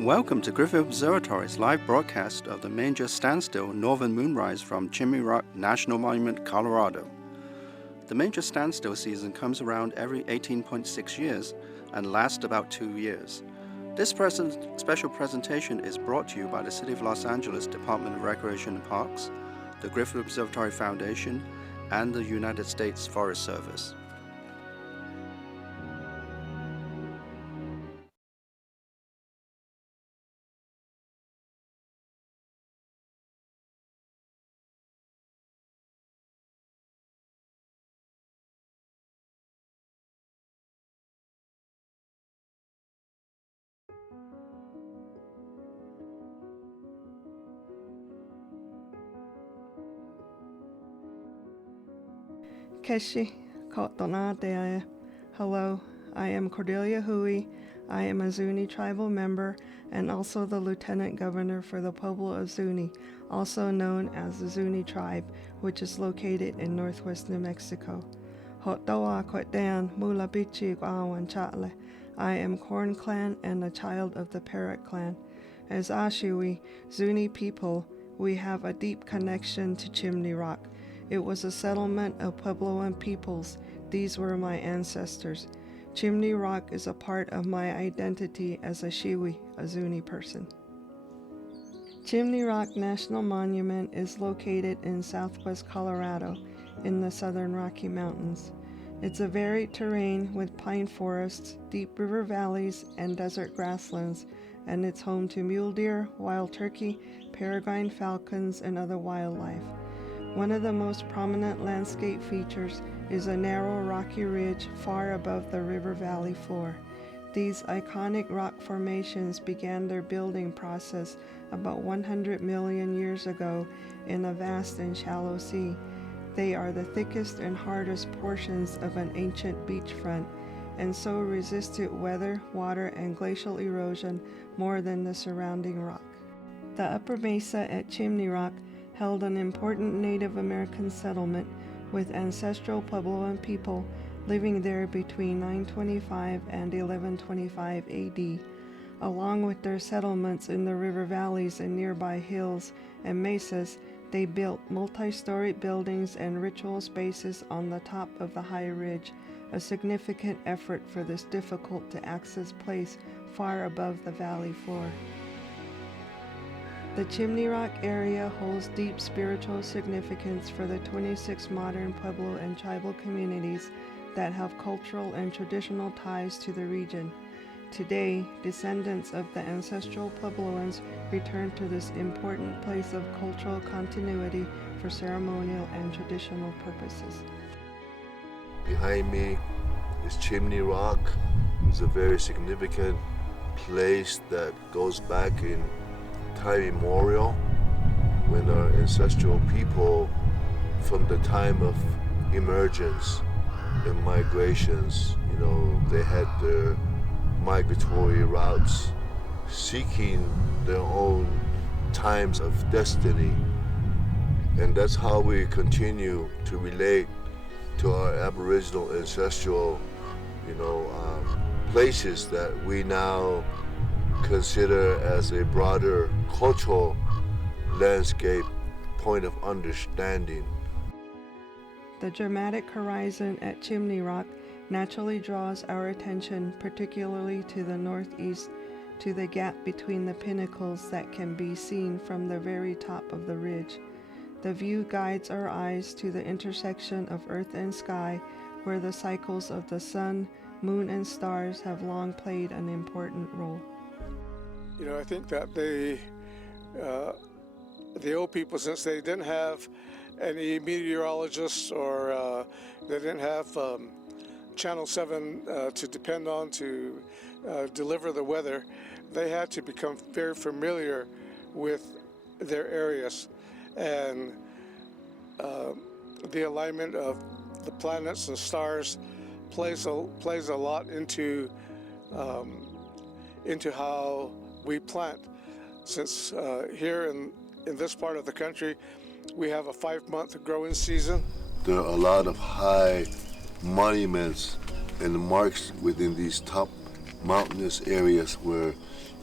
Welcome to Griffith Observatory's live broadcast of the major Standstill northern moonrise from Chimney Rock National Monument, Colorado. The major standstill season comes around every 18.6 years and lasts about 2 years. This special presentation is brought to you by the City of Los Angeles Department of Recreation and Parks, the Griffith Observatory Foundation, and the United States Forest Service. Keshi, Kotona Dea. Hello, I am Cordelia Hui. I am a Zuni tribal member and also the Lieutenant Governor for the Pueblo of Zuni, also known as the Zuni tribe, which is located in northwest New Mexico. Hotoa Kwetdan Mula Bichi Awan Chatle. I am Corn Clan and a child of the Parrot Clan. As Ashiwi, Zuni people, we have a deep connection to Chimney Rock. It was a settlement of Puebloan peoples. These were my ancestors. Chimney Rock is a part of my identity as a Shiwi, a Zuni person. Chimney Rock National Monument is located in southwest Colorado in the southern Rocky Mountains. It's a varied terrain with pine forests, deep river valleys, and desert grasslands, and it's home to mule deer, wild turkey, peregrine falcons, and other wildlife. One of the most prominent landscape features is a narrow rocky ridge far above the river valley floor. These iconic rock formations began their building process about 100 million years ago in a vast and shallow sea. They are the thickest and hardest portions of an ancient beachfront, and so resisted weather, water, and glacial erosion more than the surrounding rock. The upper mesa at Chimney Rock held an important Native American settlement with ancestral Puebloan people living there between 925 and 1125 AD. Along with their settlements in the river valleys and nearby hills and mesas, they built multi-story buildings and ritual spaces on the top of the high ridge, a significant effort for this difficult-to-access place far above the valley floor. The Chimney Rock area holds deep spiritual significance for the 26 modern Pueblo and tribal communities that have cultural and traditional ties to the region. Today, descendants of the ancestral Puebloans return to this important place of cultural continuity for ceremonial and traditional purposes. Behind me is Chimney Rock. It's a very significant place that goes back in time immemorial, when our ancestral people, from the time of emergence and migrations, they had their migratory routes, seeking their own times of destiny. And that's how we continue to relate to our Aboriginal ancestral, places that we now consider as a broader cultural landscape point of understanding. The dramatic horizon at Chimney Rock naturally draws our attention, particularly to the northeast, to the gap between the pinnacles that can be seen from the very top of the ridge. The view guides our eyes to the intersection of earth and sky, where the cycles of the sun, moon, and stars have long played an important role. I think that the old people, since they didn't have any meteorologists or they didn't have Channel 7 to depend on to deliver the weather, they had to become very familiar with their areas. And the alignment of the planets and stars plays a lot into how we plant. Since here in this part of the country, we have a 5-month growing season. There are a lot of high monuments and marks within these top mountainous areas where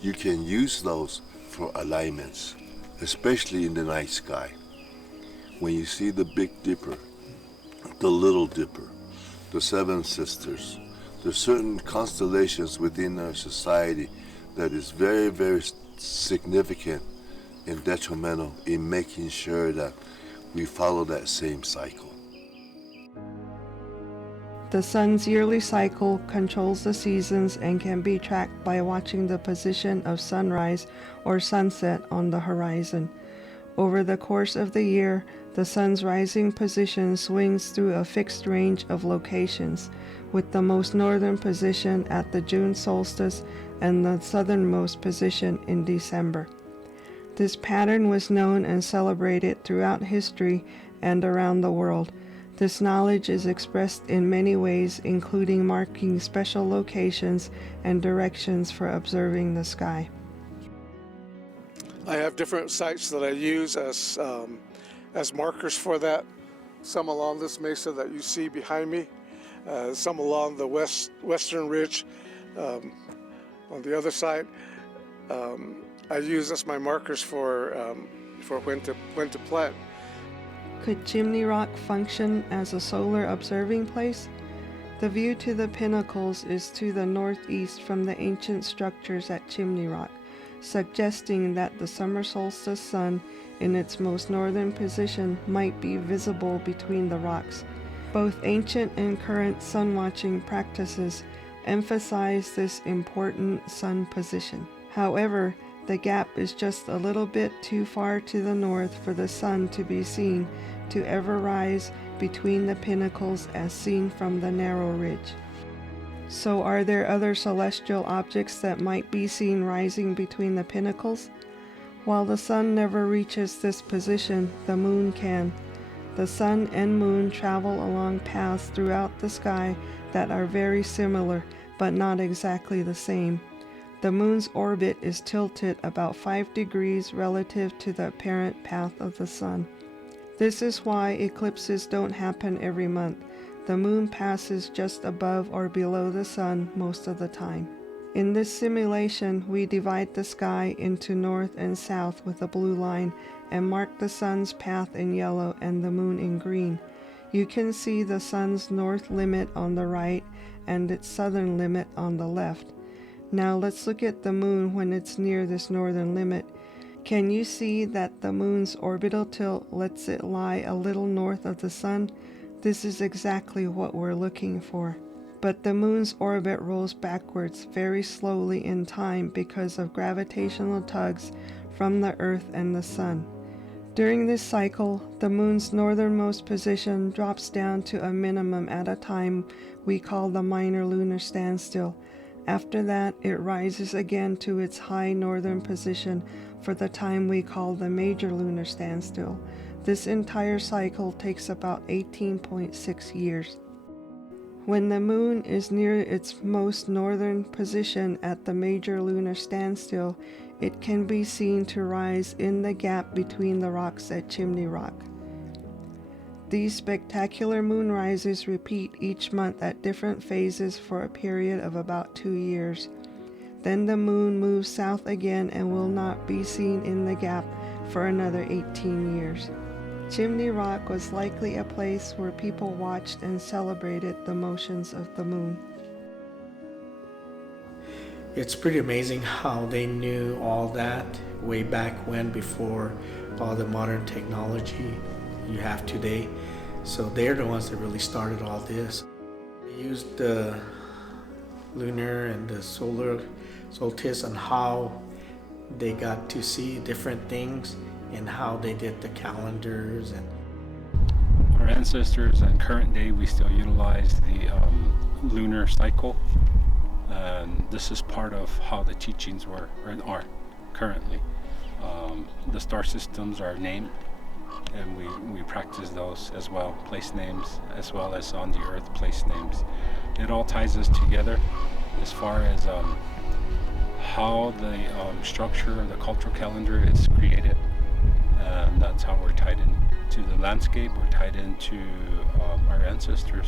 you can use those for alignments, especially in the night sky. When you see the Big Dipper, the Little Dipper, the Seven Sisters, there's certain constellations within our society that is very, very significant and detrimental in making sure that we follow that same cycle. The sun's yearly cycle controls the seasons and can be tracked by watching the position of sunrise or sunset on the horizon. Over the course of the year, the sun's rising position swings through a fixed range of locations, with the most northern position at the June solstice and the southernmost position in December. This pattern was known and celebrated throughout history and around the world. This knowledge is expressed in many ways, including marking special locations and directions for observing the sky. I have different sites that I use as markers for that. Some along this mesa that you see behind me, some along the western ridge on the other side. I use as my markers for when to plant. Could Chimney Rock function as a solar observing place? The view to the pinnacles is to the northeast from the ancient structures at Chimney Rock, suggesting that the summer solstice sun in its most northern position might be visible between the rocks. Both ancient and current sun-watching practices emphasize this important sun position. However, the gap is just a little bit too far to the north for the sun to be seen to ever rise between the pinnacles as seen from the narrow ridge. So are there other celestial objects that might be seen rising between the pinnacles? While the sun never reaches this position, the moon can. The sun and moon travel along paths throughout the sky that are very similar, but not exactly the same. The moon's orbit is tilted about 5 degrees relative to the apparent path of the sun. This is why eclipses don't happen every month. The moon passes just above or below the sun most of the time. In this simulation, we divide the sky into north and south with a blue line and mark the sun's path in yellow and the moon in green. You can see the sun's north limit on the right and its southern limit on the left. Now let's look at the moon when it's near this northern limit. Can you see that the moon's orbital tilt lets it lie a little north of the sun? This is exactly what we're looking for. But the moon's orbit rolls backwards very slowly in time because of gravitational tugs from the Earth and the sun. During this cycle, the moon's northernmost position drops down to a minimum at a time we call the minor lunar standstill. After that, it rises again to its high northern position for the time we call the major lunar standstill. This entire cycle takes about 18.6 years. When the moon is near its most northern position at the major lunar standstill, it can be seen to rise in the gap between the rocks at Chimney Rock. These spectacular moonrises repeat each month at different phases for a period of about 2 years. Then the moon moves south again and will not be seen in the gap for another 18 years. Chimney Rock was likely a place where people watched and celebrated the motions of the moon. It's pretty amazing how they knew all that way back when, before all the modern technology you have today. So they're the ones that really started all this. They used the lunar and the solar solstice on how they got to see different things and how they did the calendars. And our ancestors and current day, we still utilize the lunar cycle. And this is part of how the teachings were or are currently. The star systems are named, and we practice those as well, place names, as well as on the earth place names. It all ties us together as far as how the structure of the cultural calendar is created, and that's how we're tied into the landscape. We're tied into our ancestors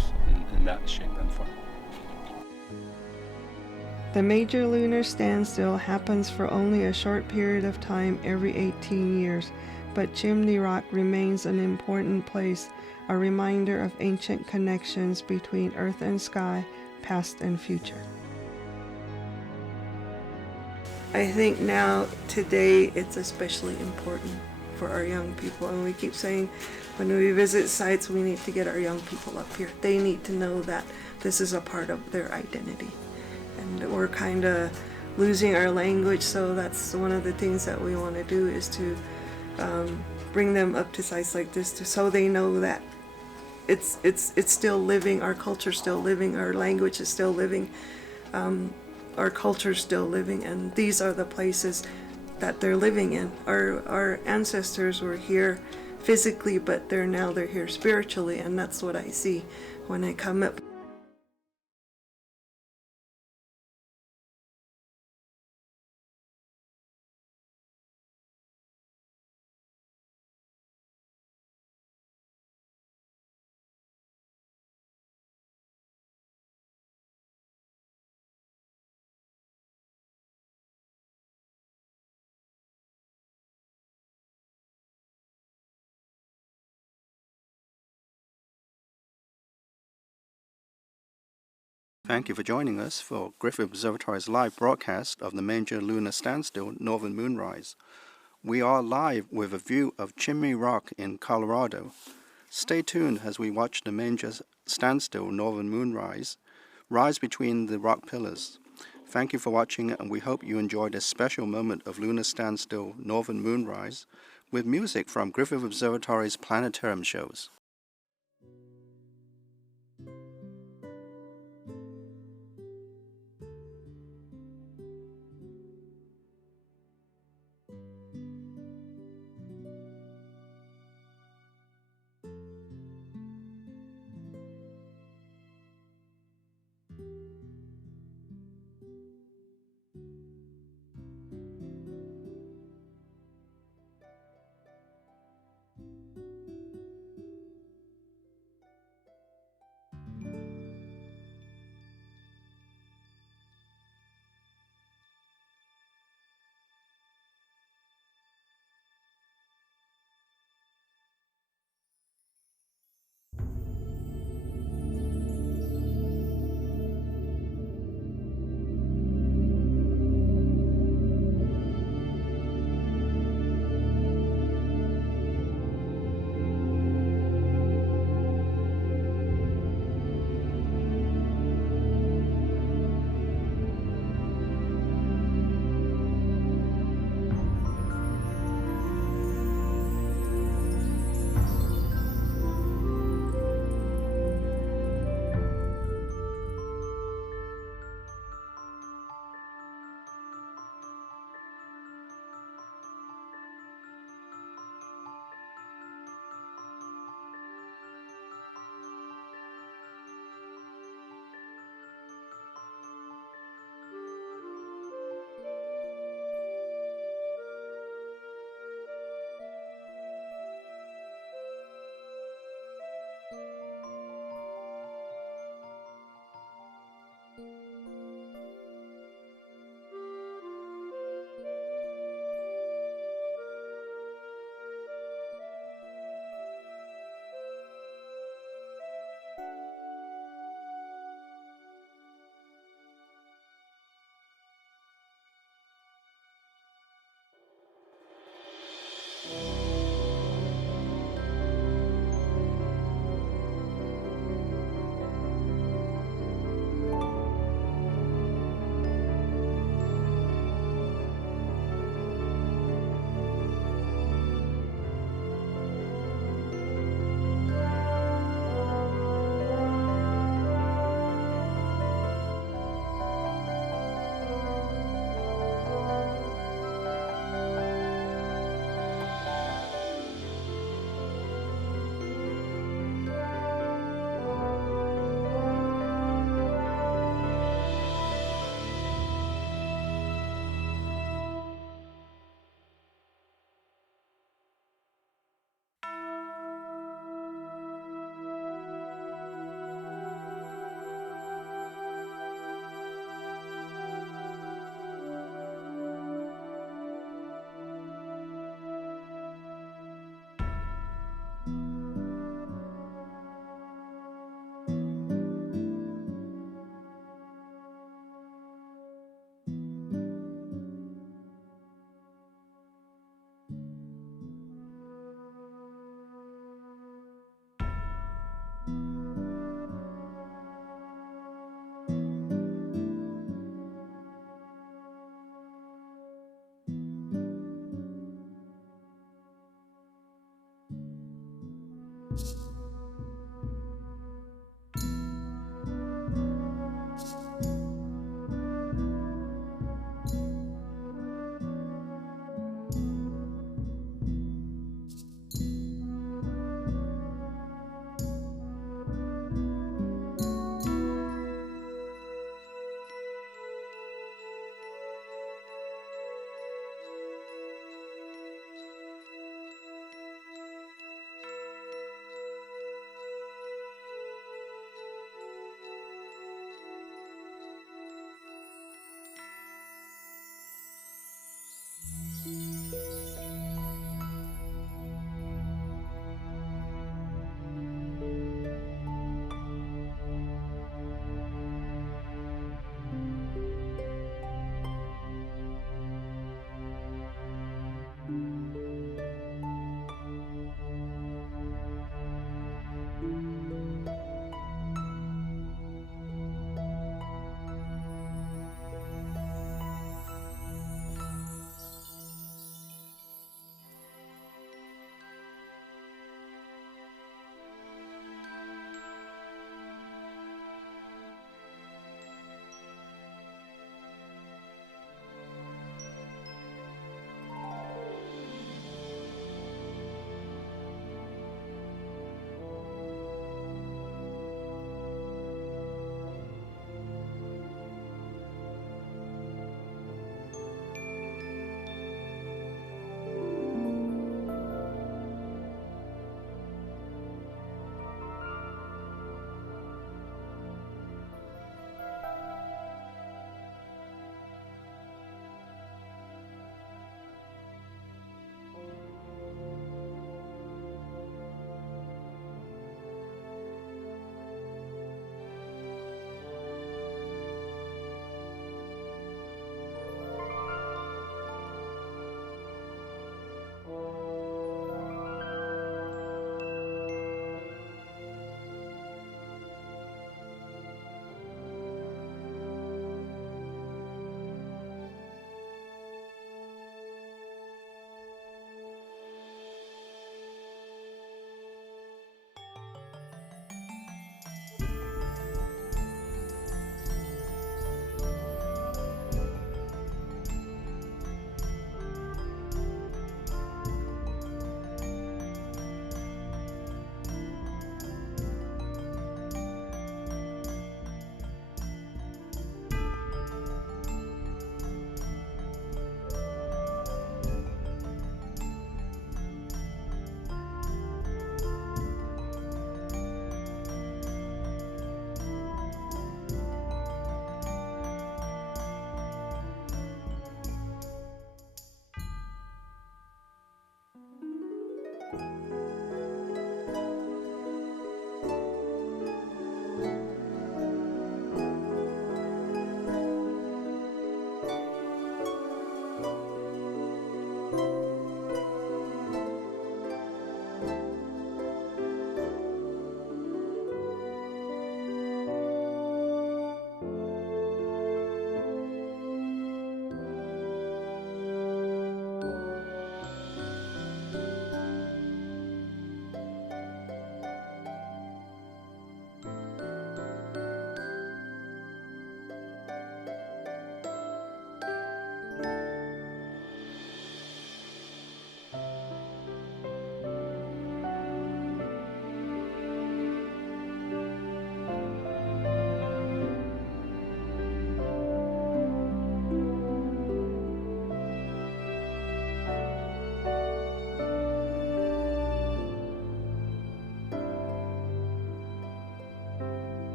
in that shape and form. The major lunar standstill happens for only a short period of time every 18 years, but Chimney Rock remains an important place, a reminder of ancient connections between earth and sky, past and future. I think now, today, it's especially important for our young people, and we keep saying when we visit sites, we need to get our young people up here. They need to know that this is a part of their identity. And we're kind of losing our language, so that's one of the things that we want to do, is to bring them up to sites like this, so they know that it's still living, our culture's still living, our language is still living, our culture's still living, and these are the places that they're living in. Our ancestors were here physically, but they're here spiritually, and that's what I see when I come up. Thank you for joining us for Griffith Observatory's live broadcast of the major lunar standstill, Northern Moonrise. We are live with a view of Chimney Rock in Colorado. Stay tuned as we watch the major standstill, Northern Moonrise, rise between the rock pillars. Thank you for watching, and we hope you enjoyed this special moment of lunar standstill, Northern Moonrise, with music from Griffith Observatory's planetarium shows.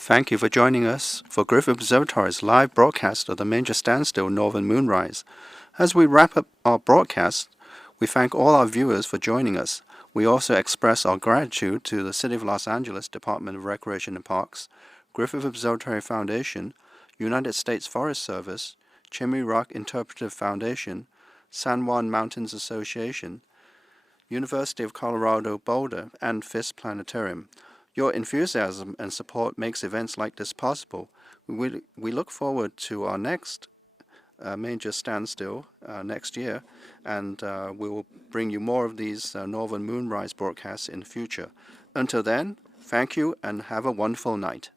Thank you for joining us for Griffith Observatory's live broadcast of the Major Standstill Northern Moonrise. As we wrap up our broadcast, we thank all our viewers for joining us. We also express our gratitude to the City of Los Angeles Department of Recreation and Parks, Griffith Observatory Foundation, United States Forest Service, Chimney Rock Interpretive Foundation, San Juan Mountains Association, University of Colorado Boulder, and Fisk Planetarium. Your enthusiasm and support makes events like this possible. We look forward to our next Major Standstill next year, and we will bring you more of these Northern Moonrise broadcasts in the future. Until then, thank you and have a wonderful night.